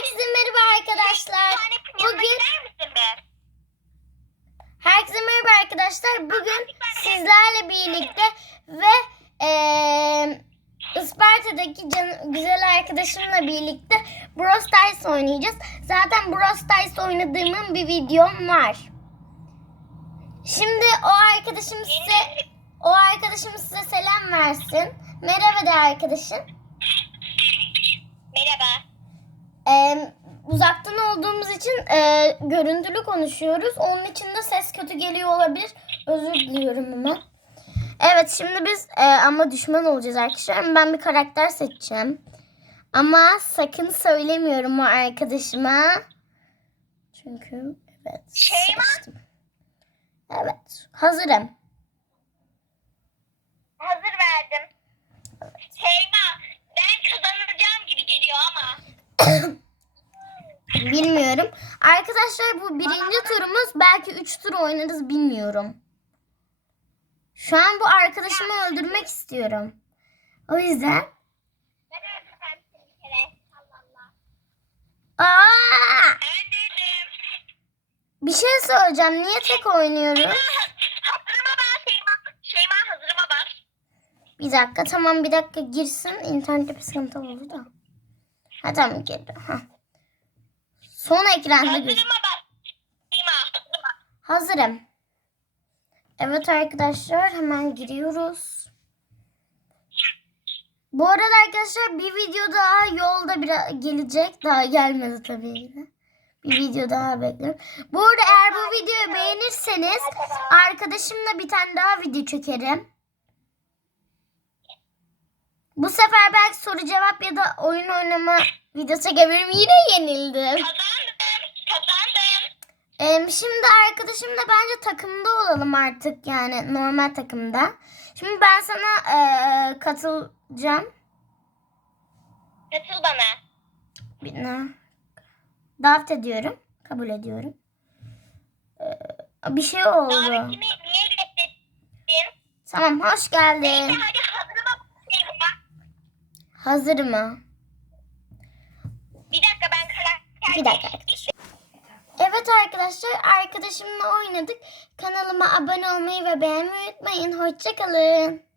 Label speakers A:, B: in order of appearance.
A: Herkese merhaba arkadaşlar. Bugün herkese merhaba arkadaşlar. Bugün sizlerle birlikte ve eee Isparta'daki can, güzel arkadaşımla birlikte Brawl Stars oynayacağız. Zaten Brawl Stars oynadığımın bir videom var. Şimdi o arkadaşım size o arkadaşım size selam versin. Merhaba de arkadaşım.
B: Merhaba.
A: Ee, uzaktan olduğumuz için e, görüntülü konuşuyoruz. Onun için de ses kötü geliyor olabilir. Özür diliyorum hemen. Evet şimdi biz e, ama düşman olacağız arkadaşlar. Ben bir karakter seçeceğim. Ama sakın söylemiyorum o arkadaşıma. Çünkü evet
B: Şeyma?
A: seçtim. Evet hazırım.
B: Hazır verdim. Şeyma, ben kazanacağım gibi geliyor ama.
A: Bilmiyorum. Arkadaşlar bu birinci turumuz. Belki üç tur oynarız bilmiyorum. Şu an bu arkadaşımı öldürmek istiyorum. O yüzden. Aa! Bir şey söyleyeceğim. Niye tek oynuyoruz? Bir dakika tamam bir dakika girsin. İnternette bir sıkıntı oldu da. Ha tamam girdi. Ha. Son ekranda göz. Hazırım. Evet arkadaşlar hemen giriyoruz. Bu arada arkadaşlar bir video daha yolda biraz gelecek. Daha gelmedi tabii ki. Bir video daha bekliyorum. Bu arada eğer bu videoyu beğenirseniz arkadaşımla bir tane daha video çekerim. Bu sefer belki soru cevap ya da oyun oynama videosu çekebilirim. Yine yenildim. Ee, şimdi arkadaşımla bence takımda olalım artık yani normal takımda. Şimdi ben sana ee, katılacağım.
B: Katıl bana.
A: Bir, ne? davet ediyorum. Kabul ediyorum. Ee, bir şey oldu.
B: Davetimi niye reddettin?
A: Tamam hoş geldin.
B: Neyse hadi hazırıma.
A: Hazır mı?
B: Bir dakika ben karakter
A: Bir dakika arkadaşlar. Evet arkadaşlar arkadaşımla oynadık. Kanalıma abone olmayı ve beğenmeyi unutmayın. Hoşçakalın.